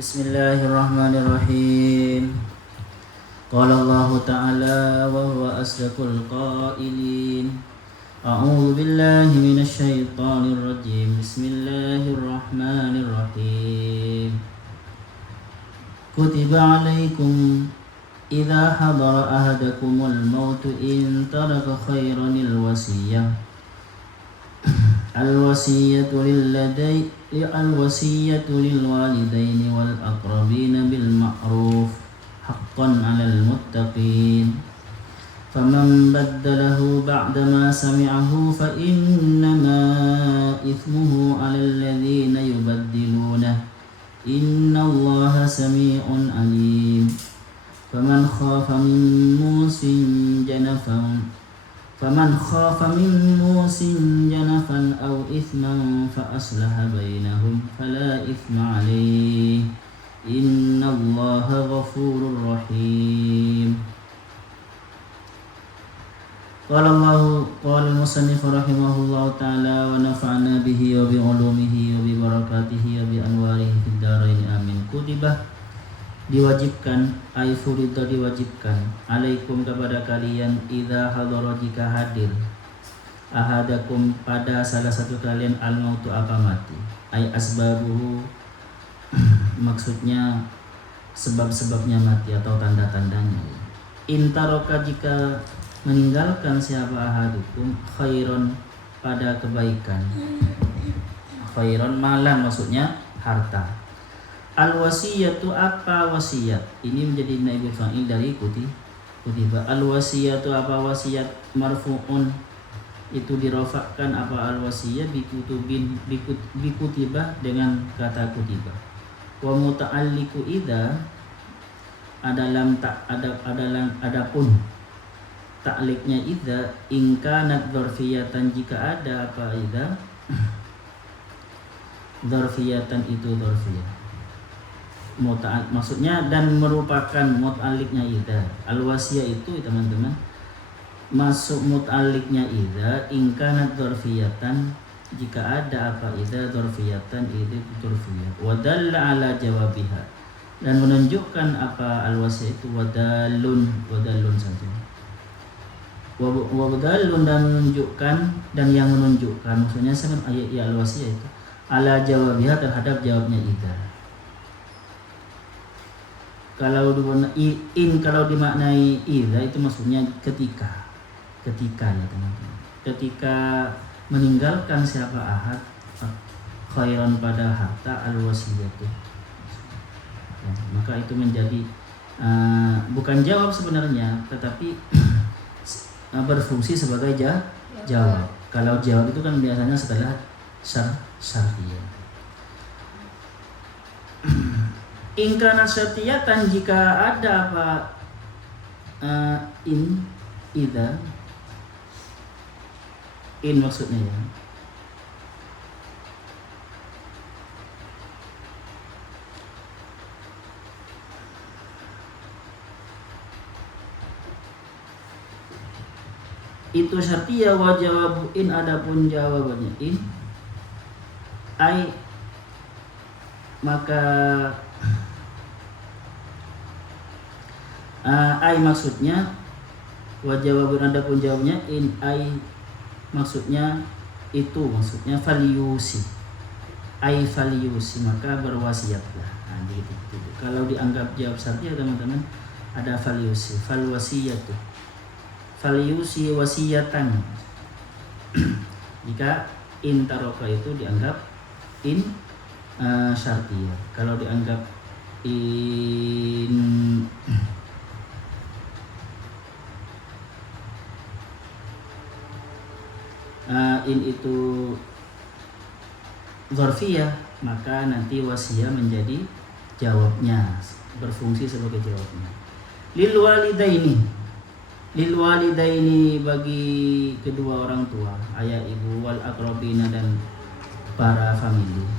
Bismillahirrahmanirrahim. Qala Allah Ta'ala wa huwa asdaqul qailin. A'udzu billahi minasy syaithanir rajim. Bismillahirrahmanirrahim. Kutiba 'alaikum idza hadara ahadakumul maut in taraka khairanil wasiyah. Al-wasiyatu lil walidaini wal aqrabina bil ma'ruf haqqan 'alal muttaqin. Faman baddalahu ba'da ma sami'ahu fa innama ithmuhu 'alal ladzina yubaddilunah. Innallaha sami'un 'alim. Faman khafa min musin janafan aw ithman fa aslaha bainahum fala ithma alayhi. Innallaha ghafurur rahim. Qala al-musannif rahimahullahu ta'ala wa nafa'na bihi wa bi ulumihi wa bi barakatihi wa bi anwarihi fid dharain amin. Kutibah, diwajibkan, ay furida diwajibkan, alaikum kepada kalian, idza hadara jika hadir, ahadakum pada salah satu kalian, al-mautu apa mati, ay asbabuhu maksudnya sebab-sebabnya mati atau tanda-tandanya. Intaroka jika meninggalkan siapa ahadukum khairon pada kebaikan, khairon malan maksudnya harta. Al-wasiyatu apa wasiat? Ini menjadi naibul fa'il dari kutiba. Al-wasiyatu apa wasiat? Marfu'un itu dirofakkan apa al-wasiyah bikutibah dengan kata kutiba. Wa muta'alliqu idza adapun ta'liqnya idza ingkanat dzarfiyatan jika ada apa idza dzarfiyatan itu dzarfiyah. Maksudnya dan merupakan mut'alliqnya idza. Al-wasiyah itu teman-teman masuk mut'alliqnya idza ingkanat dzarfiyatan jika ada apa idza dzarfiyatan itu dzarfiyah wa dalla ala jawabiha dan menunjukkan apa al-wasiyah itu wadalun saja wadalun dan menunjukkan dan yang menunjukkan maksudnya sangat ayat ya al-wasiyah itu ala jawabiha terhadap jawabnya idza. Kalau dimaknai idza itu maksudnya ketika ya teman-teman. Ketika meninggalkan siapa ahad khairan pada harta al-wasiyatu. Ya, maka itu menjadi bukan jawab sebenarnya tetapi berfungsi sebagai jawab. Kalau jawab itu kan biasanya setelah syartiyah. Ingkana syartiyatan jika ada apa idza maksudnya ya. Itu syartiyah wa jawabu in adapun jawabannya in ai maka ai maksudnya wa jawabun adapun jawabnya in ai maksudnya itu maksudnya falyusi ai falyusi maka berwasiatlah. Nah gitu. Kalau dianggap jawab syartiyah teman-teman ada falyusi falwasiyatu falyusi wasiyatan. Jika in taroka itu dianggap in syartiyah. Kalau dianggap in itu dzarfiyah maka nanti wasiyah menjadi jawabnya, berfungsi sebagai jawabnya. Lil walidaini bagi kedua orang tua, ayah ibu, wal aqrabina dan para famili,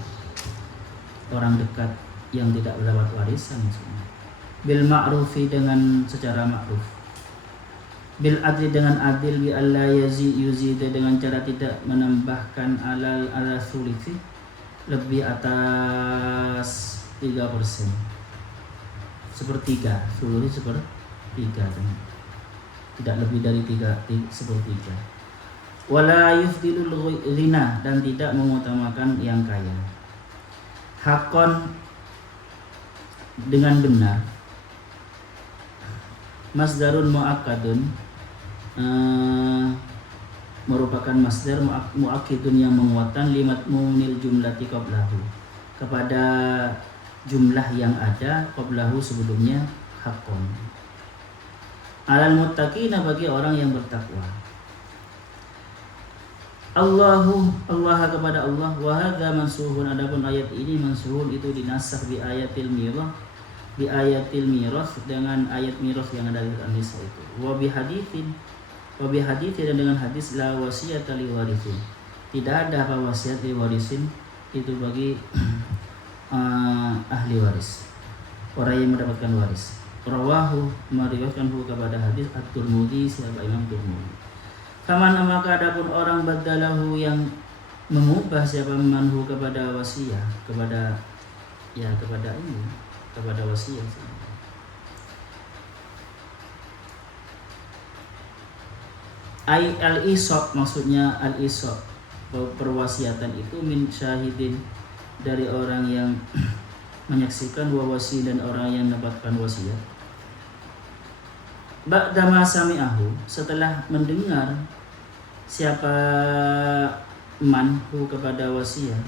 orang dekat yang tidak mendapat warisan maksudnya. Bil ma'rufi dengan secara ma'ruf. Bil adli dengan adil, bi alla yuzida dengan cara tidak menambahkan ala sulisi lebih atas 3%, sepertiga, sulusi sepertiga, tidak lebih dari 3/3. Wala yufdilul ghina, dan tidak mengutamakan yang kaya. Hakon, dengan benar. Masdarun muakkadun, merupakan masdar muakkidun yang menguatkan limat munil jumlati qablahu, kepada jumlah yang ada qablahu sebelumnya, hakon. Alal muttaqina, bagi orang yang bertakwa. Allah kepada Allah. Wa hadza mansuhun, adapun ayat ini mansuhun itu dinasakh bi ayatil miras, dengan ayat miras yang ada di An-Nisa itu. Wa bi haditsin, dan dengan hadis la wasiyata li warithin, tidak ada apa wasiat li warisin itu bagi ahli waris, orang yang mendapatkan waris. Rawahu, meriwayatkanhu kepada hadis At-Tirmidzi, siapa Imam Tirmidzi. Faman, maka adapun orang badalahu yang mengubah siapa manhu kepada wasiat, kepada wasiat. Al-isaq, maksudnya al-isaq, perwasiatan itu min syahidin, dari orang yang menyaksikan, wa wasi, dan orang yang mendapatkan wasiat. Ba'dama sami'ahu, setelah mendengar siapa manhu kepada wasiat.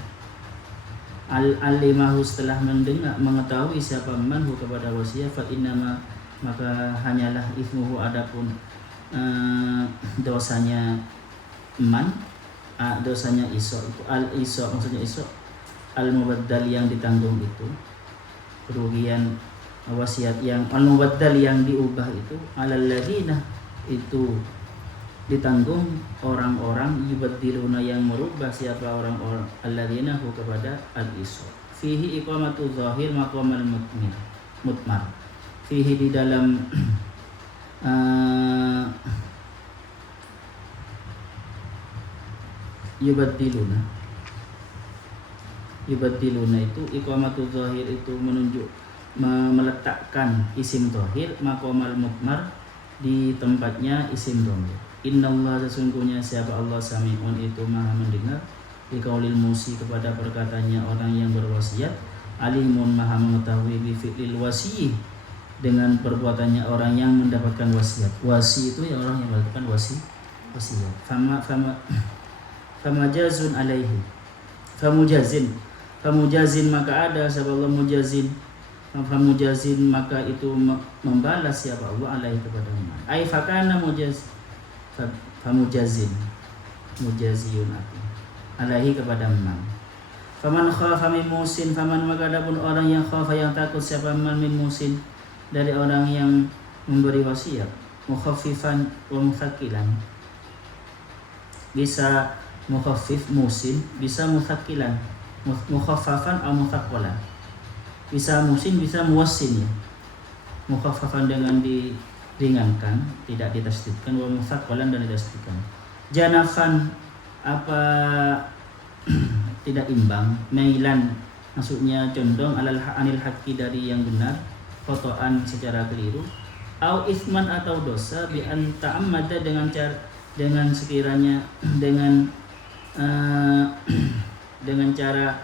Alimahu, setelah mendengar mengetahui siapa manhu kepada wasiat. Fa innama, maka hanyalah ithmuhu, adapun dosanya man, dosanya isok itu, al-isok, maksudnya isok al-mubaddal, yang ditanggung itu, kerugian wasiat yang al-mubaddal, yang diubah itu, alal ladina, itu ditanggung orang-orang, yubaddiluna, yang merubah siapa orang-orang, alladina hu, kepada al-isok. Fihi iqamatu zahir maqamal mutmar, fihi, di dalam yubaddiluna itu iqamatu zahir, itu menunjuk, meletakkan isim zahir, maqamal mutmar, di tempatnya isim dhamir. Innallaha, sesungguhnya siapa Allah, sami'un, itu maha mendengar, liqaulil musi, kepada perkataannya orang yang berwasiat, alimun, maha mengetahui, bi fi'lil wasiyyi, dengan perbuatannya orang yang mendapatkan wasiat. Wasi itu ya orang yang melakukan wasiat. Famajazun alaihi, famujazin, maka ada siapa Allah mujazin, famujazin, maka itu membalas siapa Allah alaihi, kepada man. Ai fakana famujazin, mujaziyun alaihi, kepada man. Faman khafa min musin, faman, maka adapun orang yang khafa, yang takut siapa man min musin, dari orang yang memberi wasiat. Mukhaffifan wa muthaqilan, bisa mukhaffif musin, bisa muthaqilan, mukhaffafan atau muthaqqalan, bisa musin, bisa muwassin, ya. Mukhaffafan dengan diringankan, tidak ditasdidkan, wa muthaqqalan, dan ditasdidkan. Janafan, apa tidak imbang. Mailan, maksudnya condong, anil haqqi, dari yang benar, khotoan, secara keliru. Au isman, atau dosa, bi an ta'ammada, dengan sekiranya dengan cara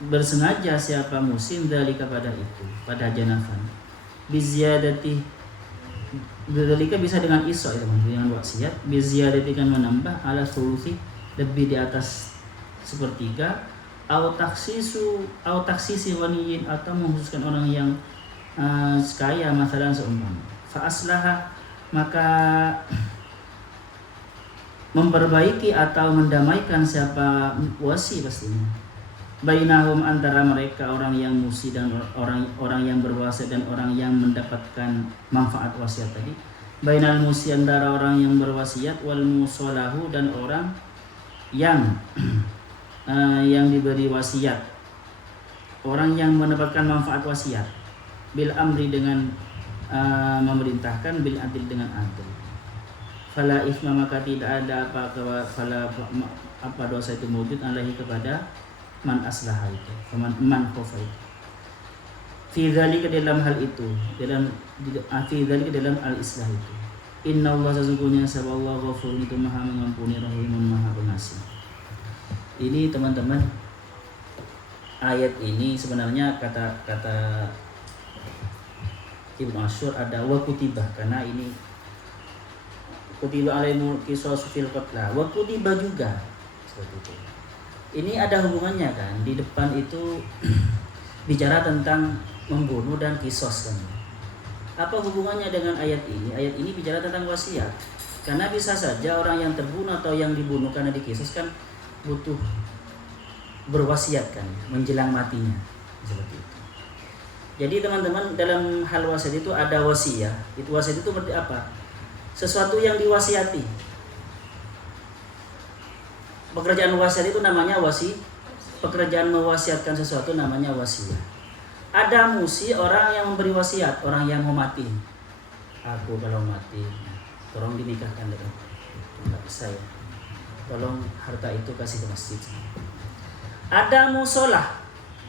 bersengaja siapa musim dari kepada itu, pada janafan. Biziyadati, dzalika bisa dengan iso, itu dengan wasiat. Biziyadati, kan menambah, ala sulusi, lebih di atas sepertiga. Au taksisi waniyin, atau mengkhususkan orang yang kaya, masalah seumpama. Fa aslaha, maka memperbaiki atau mendamaikan siapa wasi, pastinya. Bainahum, antara mereka orang yang musi dan orang yang berwasiat, dan orang yang mendapatkan manfaat wasiat tadi. Bainal musi, antara orang yang berwasiat, wal musolahu, dan orang yang yang diberi wasiat, orang yang mendapatkan manfaat wasiat. Bil amri, dengan memerintahkan, bil adil, dengan adil. Fala isma, maka tidak ada apa dosa itu wujud alaihi, kepada man aslaha itu, man khofa itu. Fi dzalika dalam hal itu, fi dzalika dalam al-islah itu. Inna Allah sesungguhnya saballahu ghafurun itu maha mengampuni, rahimun maha pengasih. Ini teman-teman, ayat ini sebenarnya kata Ibnu Asyur ada wa kutibah, karena ini kutiba alaihimul qisasu fil qatla wa kutiba juga seperti itu. Ini ada hubungannya kan, di depan itu bicara tentang membunuh dan kisos kan. Apa hubungannya dengan ayat ini? Ayat ini bicara tentang wasiat. Karena bisa saja orang yang terbunuh atau yang dibunuh karena dikisos kan butuh berwasiat kan, menjelang matinya seperti itu. Jadi teman-teman, dalam hal wasiat itu ada wasiat. Itu wasiat itu berarti apa? Sesuatu yang diwasiati. Pekerjaan wasiat itu namanya pekerjaan mewasiatkan sesuatu namanya wasiat. Ada musi orang yang memberi wasiat, orang yang mau mati. Aku kalau mati, tolong dinikahkan dengan, nggak bisa ya. Tolong harta itu kasih ke masjid. Ada musolah.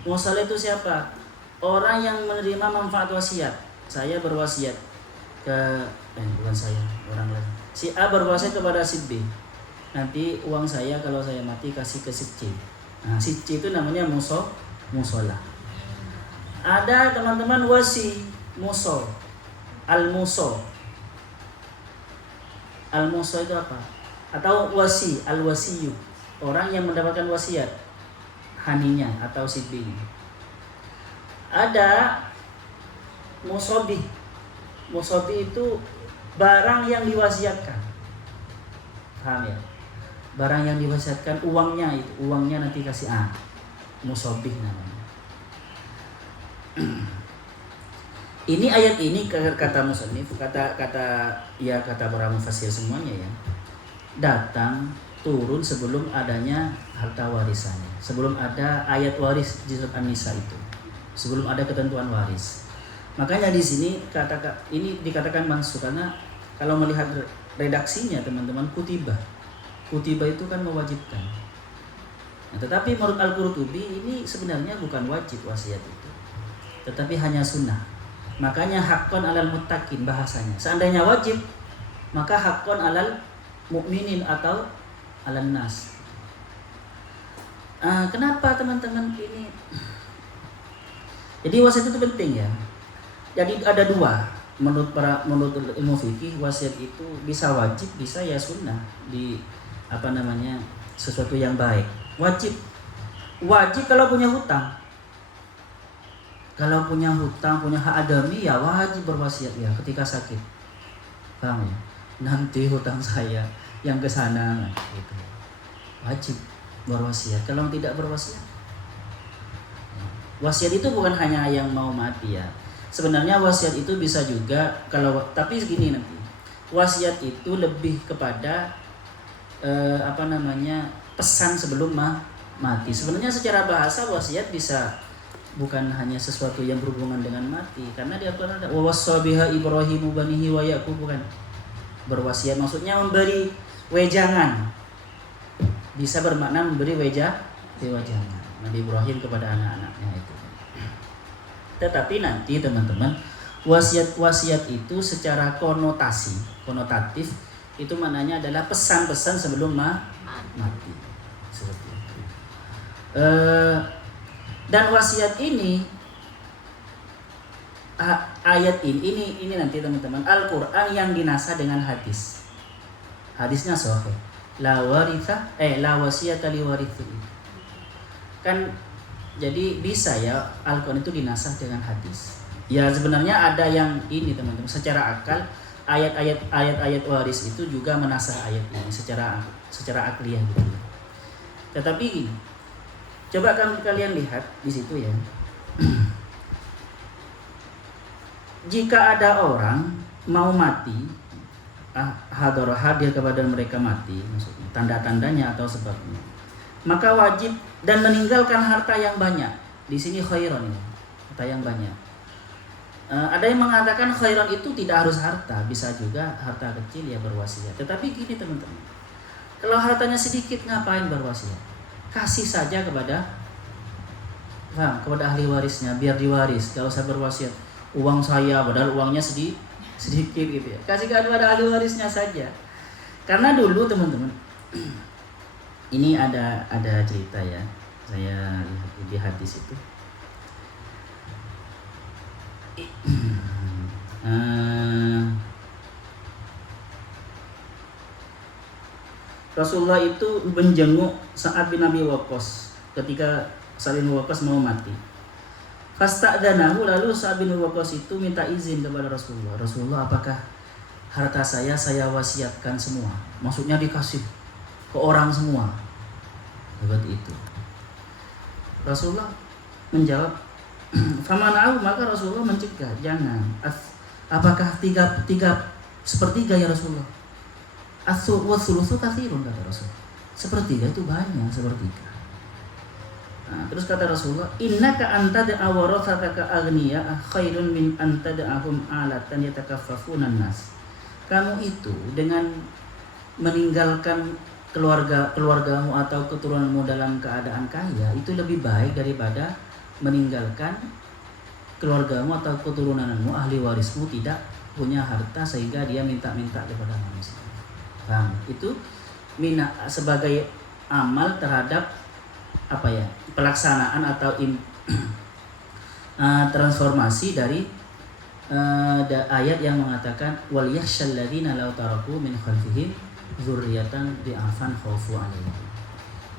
Musolah itu siapa? Orang yang menerima manfaat wasiat. Saya berwasiat ke bukan saya, orang lain. Si A berwasiat kepada si B. Nanti uang saya kalau saya mati kasih ke si C. Nah, si C itu namanya musolah. Ada teman-teman wasi, muso, al-muso. Al-muso itu apa? Atau wasi, al-wasiyu. Orang yang mendapatkan wasiat, haninya atau si B. Ada musobi. Musobi itu barang yang diwasiatkan. Paham ya? Barang yang diwasiatkan, uangnya nanti kasih musobi namanya. Ini ayat ini kata musannif, kata para mufassir semuanya ya, datang turun sebelum adanya harta warisannya, sebelum ada ayat waris di surat An-Nisa itu, sebelum ada ketentuan waris. Makanya di sini ini dikatakan mansukh, karena kalau melihat redaksinya teman-teman, kutiba itu kan mewajibkan. Nah, tetapi menurut Al-Qurtubi ini sebenarnya bukan wajib wasiat itu, tetapi hanya sunnah. Makanya haqqan alal muttaqin bahasanya. Seandainya wajib, maka haqqan alal mukminin atau alal nas. Kenapa teman-teman ini? Jadi wasiat itu penting ya. Jadi ada dua. Menurut ilmu fikih, wasiat itu bisa wajib, bisa ya sunnah, di sesuatu yang baik. Wajib kalau punya hutang. Kalau punya hutang, punya hak adami, ya wajib berwasiat ya ketika sakit. Paham ya? Nanti hutang saya yang ke sana gitu. Wajib berwasiat. Kalau tidak berwasiat, wasiat itu bukan hanya yang mau mati ya. Sebenarnya wasiat itu bisa juga tapi segini nanti. Wasiat itu lebih kepada pesan sebelum mati. Sebenarnya secara bahasa wasiat bisa bukan hanya sesuatu yang berhubungan dengan mati, karena di Al-Qur'an ada wa wassabiha Ibrahimu banihi wa Yaqub, bukan berwasiat maksudnya memberi wejangan, bisa bermakna memberi wejangan Nabi Ibrahim kepada anak-anaknya itu. Tetapi nanti teman-teman, wasiat itu secara konotatif itu maknanya adalah pesan-pesan sebelum mati. Seperti itu. Dan wasiat ini ayat ini nanti teman-teman, Al-Qur'an yang dinasah dengan hadis. Hadisnya sahih. La wasiyata li warithin. Kan jadi bisa ya Al-Qur'an itu dinasah dengan hadis. Ya sebenarnya ada yang ini teman-teman, secara akal ayat-ayat waris itu juga menasah ayat ini secara akliyah gitu. Tetapi gini, coba kalian lihat di situ ya. Jika ada orang mau mati, hadir kepada mereka mati, maksudnya tanda-tandanya atau sebabnya, maka wajib dan meninggalkan harta yang banyak. Di sini khairan ini, harta yang banyak. Ada yang mengatakan khairan itu tidak harus harta, bisa juga harta kecil ya berwasiat. Tetapi gini teman-teman, kalau hartanya sedikit ngapain berwasiat? Kasih saja kepada paham, kepada ahli warisnya biar diwaris, gak usah berwasiat uang saya padahal uangnya sedikit gitu ya, kasihkan kepada ahli warisnya saja. Karena dulu teman-teman ini ada cerita ya, saya lihat di hadis itu. Rasulullah itu menjenguk Sa'ad bin Abi Waqqas ketika Sa'ad bin Waqqas mau mati. Fasta'dzanahu, lalu Sa'ad bin Waqqas itu minta izin kepada Rasulullah. Rasulullah, apakah harta saya wasiatkan semua? Maksudnya dikasih ke orang semua. Seperti itu. Rasulullah menjawab, famana'ahu, maka Rasulullah mencegah, jangan. Apakah tiga sepertiga ya Rasulullah? As-sulusu katsirun, kata Rasul. Sepertiga itu banyak, sepertiga. Nah, terus kata Rasulullah, innaka antad'a warathataka aghniya khairun min antad'ahum alatan yatakaffafuna nas. Kamu itu dengan meninggalkan keluargamu atau keturunanmu dalam keadaan kaya itu lebih baik daripada meninggalkan keluargamu atau keturunanmu, ahli warismu tidak punya harta sehingga dia minta-minta kepada manusia. Paham? Itu sebagai amal terhadap pelaksanaan atau transformasi dari ayat yang mengatakan wal yakhshal ladzina law taraku min khalfihim dzurriyyatan dhi'afan khaufu 'alaihim.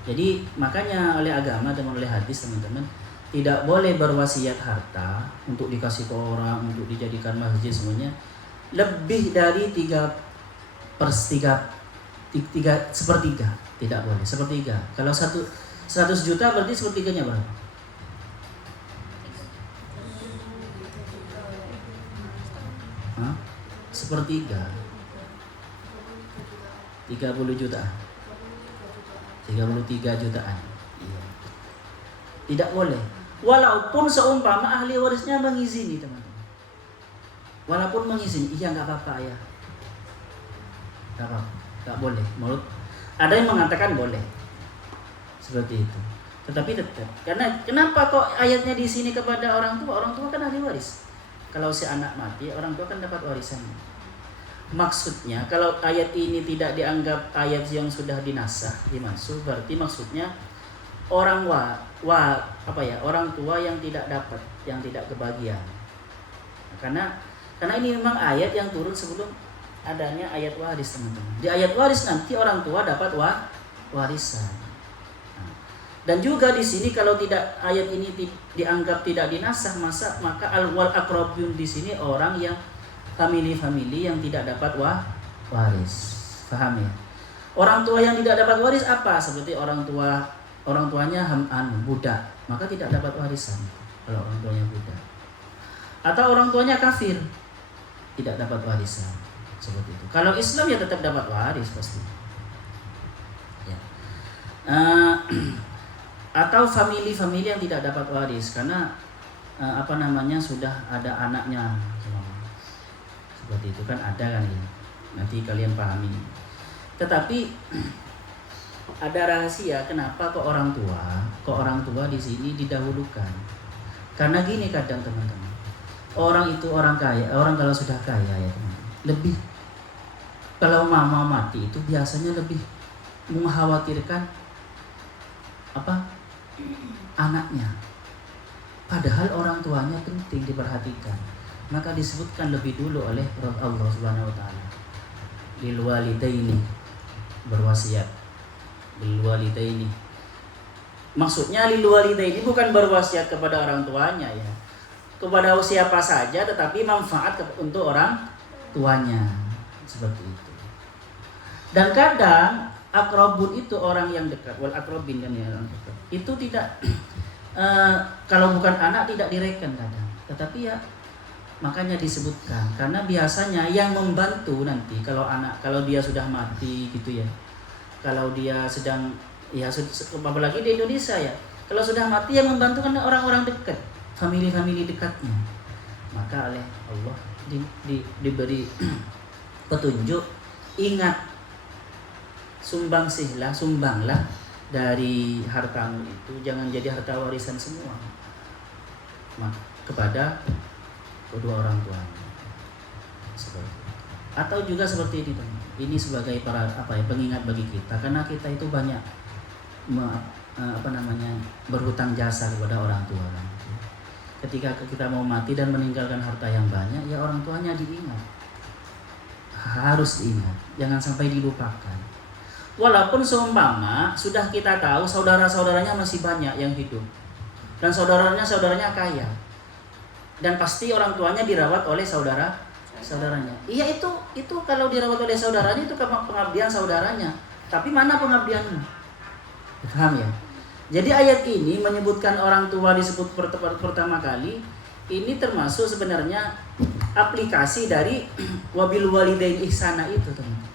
Jadi makanya oleh agama dan oleh hadis teman-teman tidak boleh berwasiat harta untuk dikasih ke orang, untuk dijadikan masjid semuanya lebih dari 1/3, tidak boleh. Sepertiga. Kalau 100 juta berarti sepertiganya berapa? Sepertiga. 30 juta. 33 jutaan. Iya. Tidak boleh. Walaupun seumpama ahli warisnya mengizini, teman-teman. Walaupun mengizini, iya nggak apa-apa ya. Nggak boleh. Menurut ada yang mengatakan boleh. Seperti itu. Tetapi tetap. Karena kenapa kok ayatnya di sini kepada orang tua? Orang tua kan ahli waris. Kalau si anak mati, orang tua kan dapat warisannya. Maksudnya kalau ayat ini tidak dianggap ayat yang sudah dinasah, dimansuh, berarti maksudnya orang orang tua yang tidak dapat, yang tidak kebagian. Karena ini memang ayat yang turun sebelum adanya ayat waris, teman-teman. Di ayat waris nanti orang tua dapat warisan. Dan juga di sini kalau tidak ayat ini dianggap tidak dinasah, maka al-wal aqrabun di sini orang yang family yang tidak dapat waris. Paham ya? Orang tua yang tidak dapat waris apa? Seperti orang tuanya budak, maka tidak dapat warisan kalau orang tuanya budak. Atau orang tuanya kafir, tidak dapat warisan. Seperti itu. Kalau Islam ya tetap dapat waris pasti. Ya. Atau family yang tidak dapat waris karena sudah ada anaknya. Seperti itu kan ada kan ya. Nanti kalian pahami. Tetapi ada rahasia kenapa kok orang tua di sini didahulukan. Karena gini kadang teman-teman. Orang itu orang kaya, orang kalau sudah kaya ya teman-teman, lebih kalau mama mati itu biasanya lebih mengkhawatirkan anaknya. Padahal orang tuanya penting diperhatikan. Maka disebutkan lebih dulu oleh Allah Subhanahu wa taala. Lil walidaini, berwasiat. Lil walidaini. Maksudnya lil walidaini bukan berwasiat kepada orang tuanya ya. Kepada siapa saja tetapi manfaat untuk orang tuanya. Seperti itu. Dan kadang akrobun itu orang yang dekat, wal akrobin kan ya, orang dekat. Itu tidak kalau bukan anak tidak direken kadang. Tetapi ya makanya disebutkan karena biasanya yang membantu nanti kalau dia sudah mati gitu ya. Kalau dia sedang ya apalagi di Indonesia ya. Kalau sudah mati yang membantu kan orang-orang dekat, family dekatnya. Maka oleh Allah diberi petunjuk, ingat sumbanglah dari hartamu itu jangan jadi harta warisan semua kepada kedua orang tuamu. Atau juga seperti ini, ini sebagai pengingat bagi kita, karena kita itu banyak berhutang jasa kepada orang tua. Ketika kita mau mati dan meninggalkan harta yang banyak, ya orang tuanya diingat, harus diingat, jangan sampai dilupakan. Walaupun seumpama sudah kita tahu saudara-saudaranya masih banyak yang hidup dan saudaranya kaya, dan pasti orang tuanya dirawat oleh saudaranya. Iya, itu kalau dirawat oleh saudaranya itu pengabdian saudaranya. Tapi mana pengabdianmu? Paham ya? Jadi ayat ini menyebutkan orang tua disebut pertama kali. Ini termasuk sebenarnya aplikasi dari wabil walidain ihsana itu, teman-teman.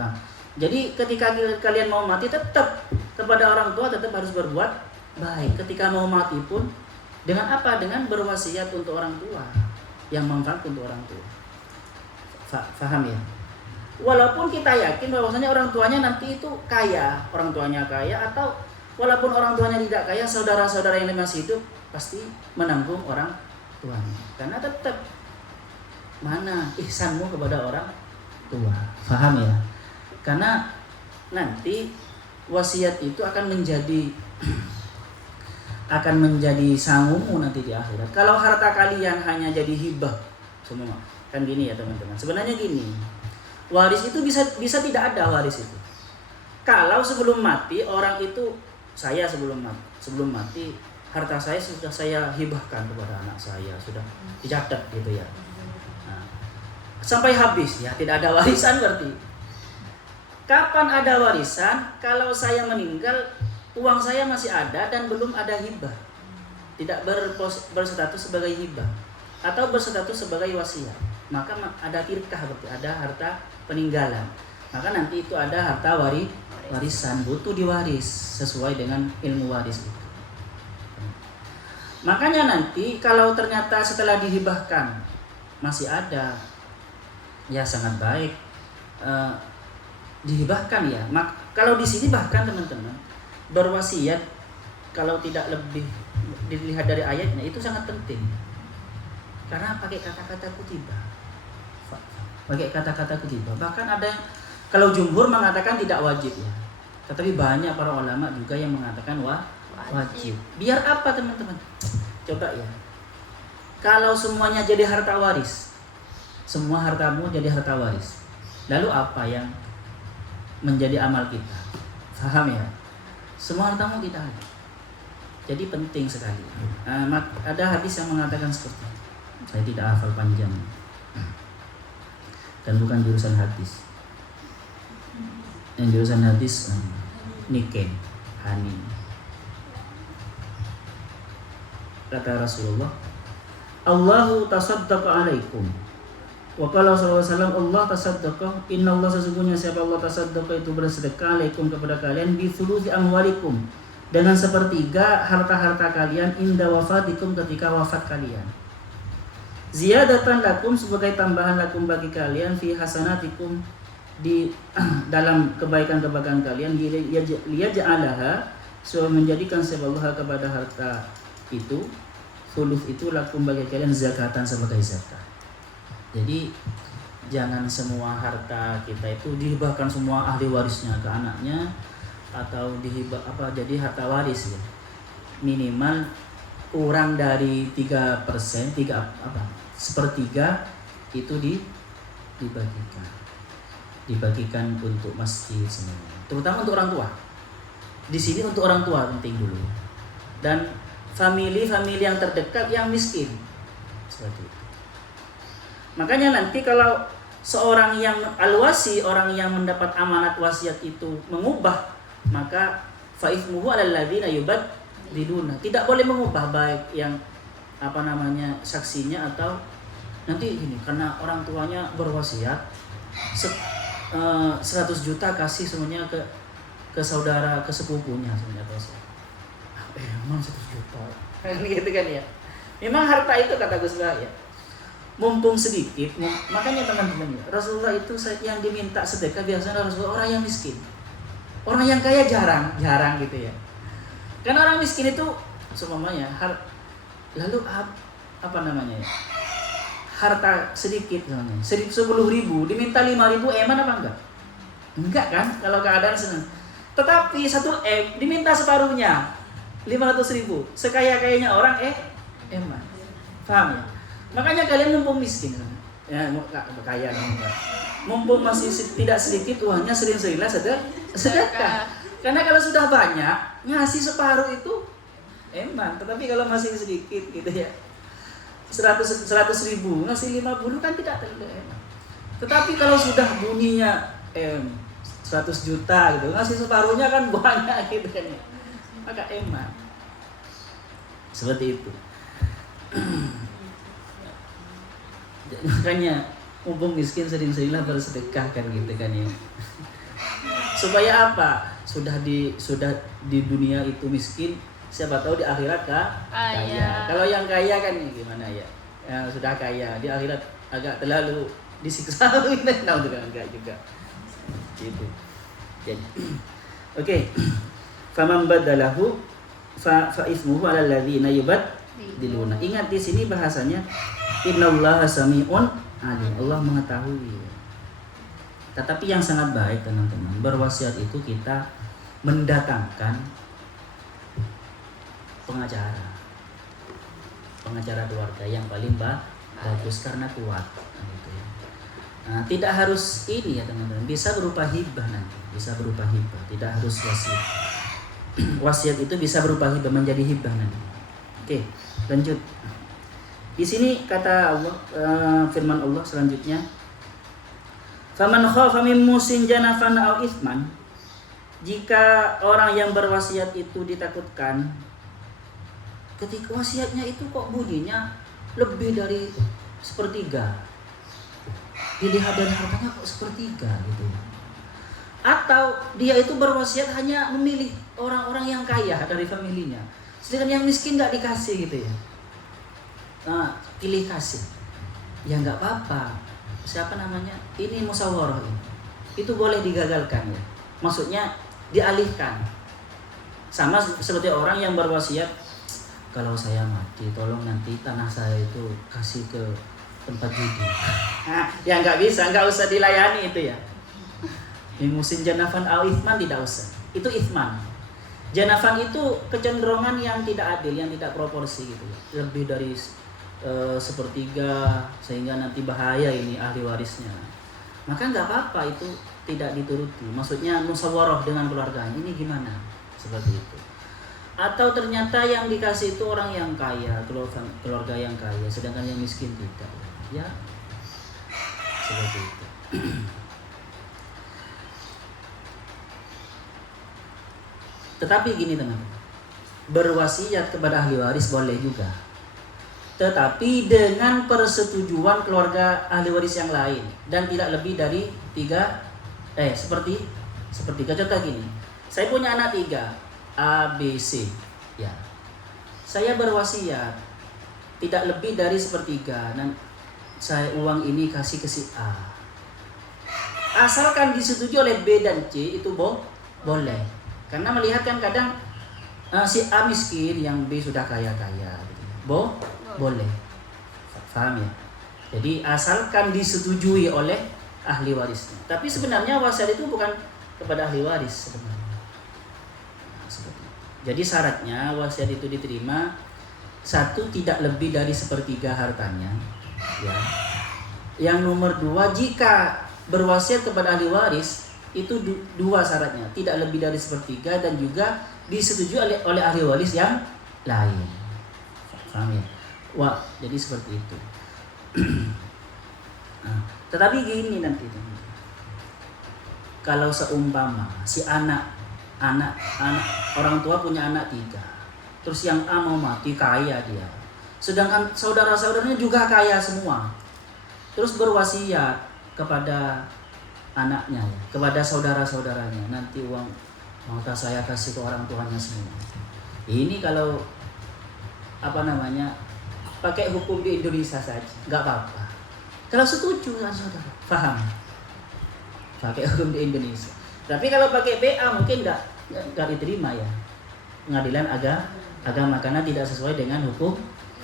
Nah, jadi ketika kalian mau mati, tetap kepada orang tua tetap harus berbuat baik. Ketika mau mati pun dengan apa? Dengan berwasiat untuk orang tua, yang manfaat untuk orang tua. Faham ya? Walaupun kita yakin bahwasanya orang tuanya nanti itu kaya, orang tuanya kaya, atau walaupun orang tuanya tidak kaya, saudara-saudara yang masih hidup pasti menanggung orang tuanya. Karena tetap mana ihsanmu kepada orang tua. Faham ya? Karena nanti wasiat itu akan menjadi sangumu nanti di akhirat. Kalau harta kalian hanya jadi hibah semua, kan gini ya teman-teman. Sebenarnya gini, waris itu bisa tidak ada waris itu. Kalau sebelum mati orang itu, saya sebelum mati harta saya sudah saya hibahkan kepada anak saya, sudah dicatat gitu ya. Nah, sampai habis ya, tidak ada warisan berarti. Kapan ada warisan? Kalau saya meninggal, uang saya masih ada dan belum ada hibah, tidak berstatus sebagai hibah atau berstatus sebagai wasiat, maka ada tirkah, berarti ada harta peninggalan. Maka nanti itu ada harta warisan, butuh diwaris sesuai dengan ilmu waris itu. Makanya nanti kalau ternyata setelah dihibahkan masih ada, ya sangat baik dihibahkan ya. Kalau di sini bahkan teman-teman berwasiat, kalau tidak lebih dilihat dari ayatnya, itu sangat penting. Karena pakai kata-kata kutibah. Bahkan ada yang, kalau jumhur mengatakan tidak wajib ya. Tetapi banyak para ulama juga yang mengatakan wajib. Biar apa teman-teman? Coba ya. Kalau semuanya jadi harta waris, semua hartamu jadi harta waris, lalu apa yang menjadi amal kita? Paham ya? Semua hartamu tidak ada. Jadi penting sekali. Ada hadis yang mengatakan seperti itu. Saya tidak hafal panjang dan bukan jurusan hadis. Yang jurusan hadis Niken Hani. Kata Rasulullah, Allahu tasaddaqa alaikum. Wa qala sallallahu alaihi wasallam, Allah tasaddaqa, inna Allah, sesungguhnya siapa Allah tasaddaqa itu bersedekah alaikum kepada kalian bi thuluthi amwalikum, dengan sepertiga harta-harta kalian inda wafatikum, ketika wafat kalian. Ziyadatan lakum, sebagai tambahan lakum bagi kalian, fi hasanatikum, di dalam kebaikan-kebaikan kalian, liyaj'alaha, so menjadikan sebab kepada harta itu, thuluth itu lakum bagi kalian, zakatan, sebagai zakat. Jadi jangan semua harta kita itu dihibahkan semua ahli warisnya ke anaknya, atau jadi harta waris ya. Minimal kurang dari 3%, sepertiga itu dibagikan untuk masjid semuanya. Terutama untuk orang tua. Di sini untuk orang tua penting dulu. Dan famili yang terdekat yang miskin. Seperti itu. Makanya nanti kalau seorang yang alwasi, orang yang mendapat amanat wasiat itu mengubah, maka faithmuhu 'alal ladzina yubaddiluna. Tidak boleh mengubah, baik yang saksinya atau nanti gini, karena orang tuanya berwasiat 100 juta kasih semuanya ke saudara, ke sepupunya semuanya atau memang 100 juta. Gitu kan ya. Memang harta itu kata Gus Bah ya, mumpung sedikit, makanya teman-teman ya, Rasulullah itu yang diminta sedekah biasanya Rasulullah orang yang miskin. Orang yang kaya jarang gitu ya. Karena orang miskin itu seumpamanya lalu apa namanya ya? Harta sedikit misalnya, 10.000 diminta 5.000, eman apa enggak? Enggak kan, kalau keadaan senang. Tetapi 1 M diminta separuhnya, 500.000. Sekaya-kayanya orang eman. Paham ya? Makanya kalian mumpung miskin, ya kaya enggak. Mumpung masih tidak sedikit uangnya, sering-seringlah sedekah. Karena kalau sudah banyak, ngasih separuh itu eman. Tetapi kalau masih sedikit gitu ya, 100.000 ngasih 50 kan tidak terlalu enak. Tetapi kalau sudah bunyinya 100 juta gitu, ngasih separuhnya kan banyak gitu kan ya. Maka eman. Seperti itu. Makanya mumpung miskin sering-seringlah bersedekah kan gitu kan ya. Supaya apa? Sudah di dunia itu miskin, siapa tahu di akhirat kaya. Kalau yang kaya kan gimana ya? Yang sudah kaya di akhirat agak terlalu disiksa gitu. Nah, enggak juga. Gitu. Jadi oke. Faman badalahu fa ismuhu 'alal ladzina yubaddiluna. Ingat di sini bahasanya innallaha sami'un alim. Allah mengetahui. Tetapi yang sangat baik teman-teman, berwasiat itu kita mendatangkan pengacara keluarga yang paling bagus karena kuat gitu ya. Nah, tidak harus ini ya teman-teman, bisa berupa hibah nanti, tidak harus wasiat. Wasiat itu bisa berupa hibah, menjadi hibah nanti. Oke, lanjut. Di sini kata Allah, firman Allah selanjutnya, faman khafa min musin janafan aw itsman. Jika orang yang berwasiat itu ditakutkan, ketika wasiatnya itu kok bunyinya lebih dari 1/3, dilihat dari hartanya kok 1/3 gitu. Atau dia itu berwasiat hanya memilih orang-orang yang kaya dari familinya, sedangkan yang miskin nggak dikasih gitu ya. Nah, pilih kasih, ya nggak apa-apa. Siapa namanya? Ini musyawarah ini. Itu boleh digagalkan ya. Maksudnya dialihkan. Sama seperti orang yang berwasiat, kalau saya mati tolong nanti tanah saya itu kasih ke tempat judi. Nah, ya nggak bisa, nggak usah dilayani itu ya. Musim janafan al ithman tidak usah. Itu ithman. Janafan itu kecenderungan yang tidak adil, yang tidak proporsi gitu ya. Lebih dari 1/3 sehingga nanti bahaya ini ahli warisnya. Maka nggak apa-apa itu tidak dituruti. Maksudnya musyawarah dengan keluarganya, ini gimana? Seperti itu. Atau ternyata yang dikasih itu orang yang kaya, keluarga yang kaya, sedangkan yang miskin tidak. Ya, seperti itu. Tetapi gini teman-teman, berwasiat kepada ahli waris boleh juga, tetapi dengan persetujuan keluarga ahli waris yang lain dan tidak lebih dari 3 seperti contoh gini, saya punya anak 3 A, B, C ya, saya berwasiat tidak lebih dari 1/3 dan saya uang ini kasih ke si A, asalkan disetujui oleh B dan C itu boleh, karena melihat kan kadang si A miskin yang B sudah kaya-kaya gitu. Boleh, paham ya? Jadi asalkan disetujui oleh ahli warisnya. Tapi sebenarnya wasiat itu bukan kepada ahli waris sebenarnya. Jadi syaratnya wasiat itu diterima, 1 tidak lebih dari 1/3 hartanya, ya. Yang nomor 2, jika berwasiat kepada ahli waris itu 2 syaratnya, tidak lebih dari 1/3 dan juga disetujui oleh ahli waris yang lain. Paham ya? Wah, jadi seperti itu. Nah, tetapi gini nanti, kalau seumpama si anak orang tua punya anak 3, terus yang A mau mati kaya dia, sedangkan saudara-saudaranya juga kaya semua, terus berwasiat kepada anaknya, kepada saudara-saudaranya, nanti uang mau saya kasih ke orang tuanya semua. Ini kalau pakai hukum di Indonesia saja, nggak apa-apa. Kalau setuju kan saudara, paham? Pakai hukum di Indonesia. Tapi kalau pakai BA mungkin nggak diterima ya pengadilan agama karena tidak sesuai dengan hukum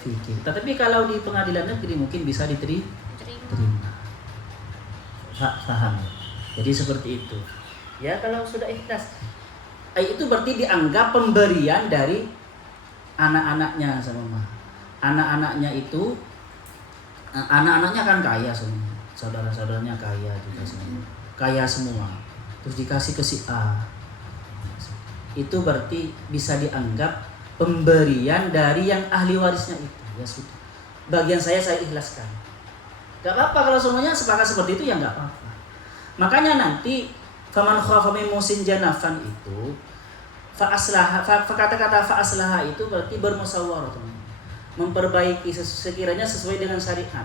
fikih. Tetapi kalau di pengadilan negeri mungkin bisa diterima. Paham? Jadi seperti itu. Ya kalau sudah ikhlas, itu berarti dianggap pemberian dari anak-anaknya sama mama. Anak-anaknya itu, anak-anaknya kan kaya semua, saudara-saudaranya kaya juga semua, kaya semua. Terus dikasih ke si A. Itu berarti bisa dianggap pemberian dari yang ahli warisnya itu. Ya sudah. Bagian saya ikhlaskan. Gak apa-apa kalau semuanya sepakat seperti itu ya gak apa-apa. Makanya nanti faman khafa min musin janafan itu kata-kata fa'aslaha itu berarti bermusyawarah, teman-teman. Memperbaiki sekiranya sesuai dengan syariat.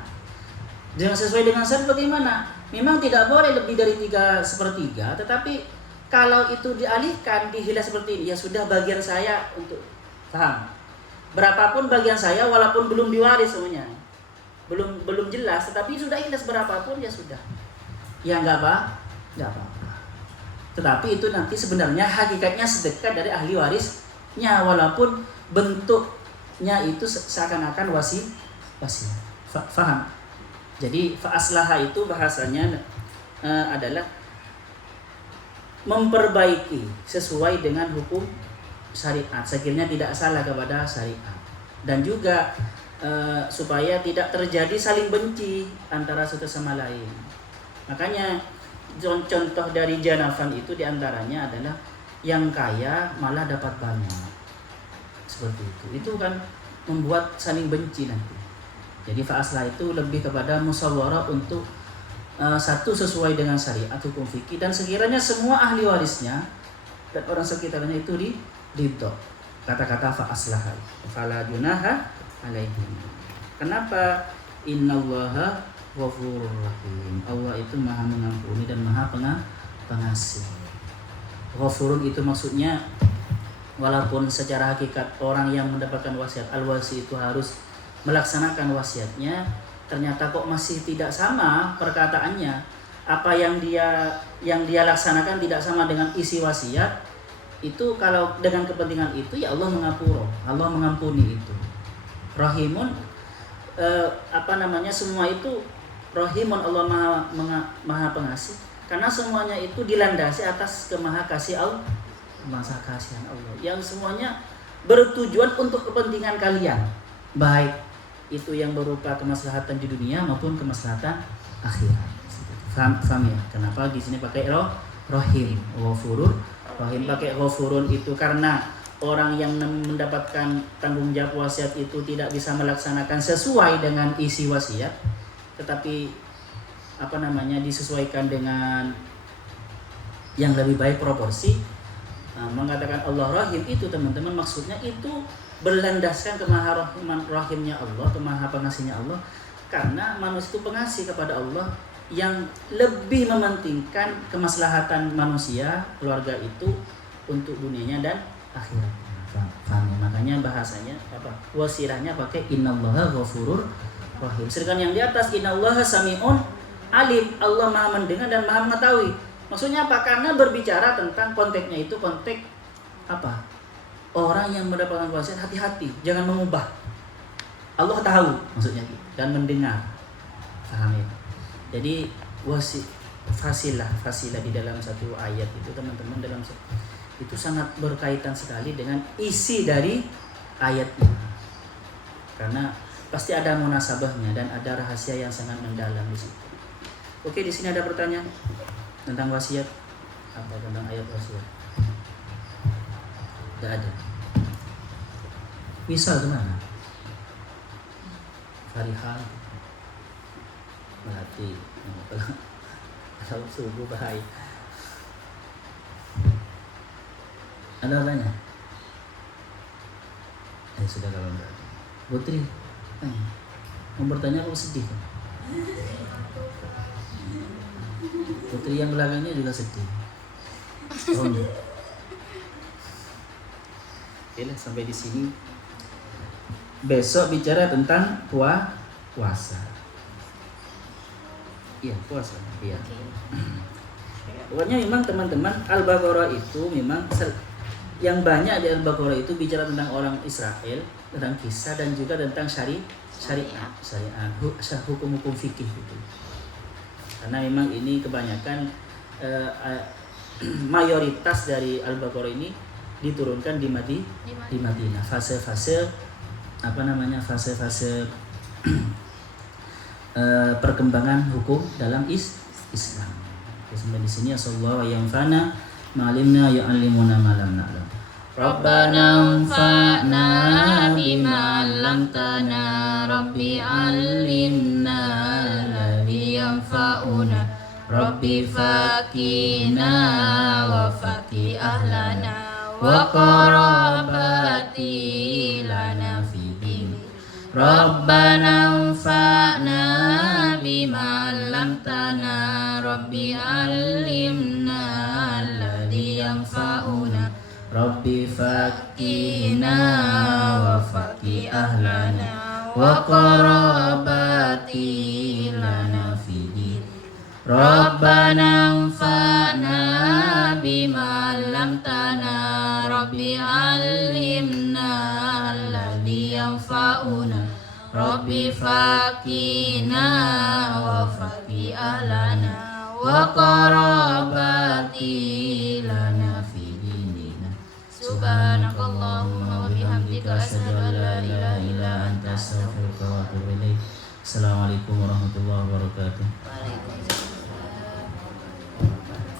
Dengan sesuai dengan syariat bagaimana? Memang tidak boleh lebih dari 3/3, tetapi kalau itu dialihkan, dihilas seperti ini, ya sudah bagian saya untuk paham. Berapapun bagian saya, walaupun belum diwaris semuanya, belum jelas, tetapi sudah ikhlas berapapun ya sudah. Ya nggak apa-apa. Tetapi itu nanti sebenarnya hakikatnya sedekah dari ahli warisnya, walaupun bentuknya itu seakan-akan wasiat. Faham? Jadi fa'aslaha itu bahasanya adalah memperbaiki sesuai dengan hukum syariat, sekiranya tidak salah kepada syariat, dan juga supaya tidak terjadi saling benci antara satu sama lain. Makanya contoh dari janafan itu diantaranya adalah yang kaya malah dapat banyak, seperti itu. Itu kan membuat saling benci nanti. Jadi fa'aslah itu lebih kepada musyawarah untuk satu sesuai dengan syariat hukum fikih, dan sekiranya semua ahli warisnya dan orang sekitarnya itu ridho. Kata-kata fa'aslah fala junaha alaihim. Kenapa? Innallaha ghafurur rahim. Allah itu Maha mengampuni dan Maha pengasih. Ghafurun itu maksudnya walaupun secara hakikat orang yang mendapatkan wasiat al-wasi itu harus melaksanakan wasiatnya, ternyata kok masih tidak sama perkataannya. Apa yang dia laksanakan tidak sama dengan isi wasiat. Itu kalau dengan kepentingan itu ya Allah Allah mengampuni itu. Rahimun semua itu Rahimun, Allah maha pengasih, karena semuanya itu dilandasi atas kemahakasihan Allah, yang semuanya bertujuan untuk kepentingan kalian, baik itu yang berupa kemaslahatan di dunia maupun kemaslahatan akhirat. Faham ya? Kenapa di sini pakai Rahim, Ghafurur Rahim. Pakai Ghafurun itu karena orang yang mendapatkan tanggung jawab wasiat itu tidak bisa melaksanakan sesuai dengan isi wasiat, tetapi disesuaikan dengan yang lebih baik proporsi. Mengatakan Allah Rahim itu, teman-teman, maksudnya itu berlandaskan rahimnya Allah, kemaha pengasihnya Allah, karena manusia itu pengasih kepada Allah yang lebih mementingkan kemaslahatan manusia, keluarga itu untuk dunianya dan akhiratnya. Makanya bahasanya wasilahnya pakai innallaha ghafurur rahim. Sedangkan yang di atas innallaha sami'un alim, Allah Maha mendengar dan Maha mengetahui. Maksudnya apa? Karena berbicara tentang konteksnya itu konteks orang yang mendapatkan wasiat, hati-hati, jangan mengubah. Allah tahu maksudnya dan mendengar. Paham ya? Jadi fasilah di dalam satu ayat itu, teman-teman, itu sangat berkaitan sekali dengan isi dari ayat ini. Karena pasti ada munasabahnya dan ada rahasia yang sangat mendalam di situ. Oke, di sini ada pertanyaan tentang wasiat, tentang ayat wasiat. Tidak ada. Misal kemana? Farihah berarti kalau subuh bahaya. Ada tanya? Sudah kalau enggak. Putri, mau bertanya kok sedih kan? Putri yang belakangnya juga sedih. Oh, oke lah, sampai di sini. Besok bicara tentang puasa. Iya, puasa. Iya. Pokoknya memang teman-teman Al-Baqarah itu memang yang banyak di Al-Baqarah itu bicara tentang orang Israel, tentang kisah dan juga tentang syariat, hukum-hukum fikih gitu. Karena memang ini kebanyakan mayoritas dari Al-Baqarah ini diturunkan di Madinah. Fase-fase perkembangan hukum dalam Islam. Sampai di sini sallallahu yang fana ma'alimna ya'allimuna ma lam na'lam. Rabbana anfa'na bima 'allamtana rabbi 'allimna alladhi yanfa'una rabbi faqina wa faqi ahlana wa qarabati lana fi din. Rabbana anfa'na bima 'allamtana rabbi 'allimna alladhi yanfa'una rabbi faqina wa faqi ahlana wa qarabati lana fi din. Rabbana anfa'na bima 'allamtana rabbi 'allimna alladhi yanfa'una rabbi faqina wa faqi ahlana wa qarabati lana fi dinina. Subhanakallahumma wa bihamdika asyhadu an la ilaha illa anta astaghfiruka wa atubu ilaik. Assalamualaikum warahmatullahi wabarakatuh. Waalaikumsalam.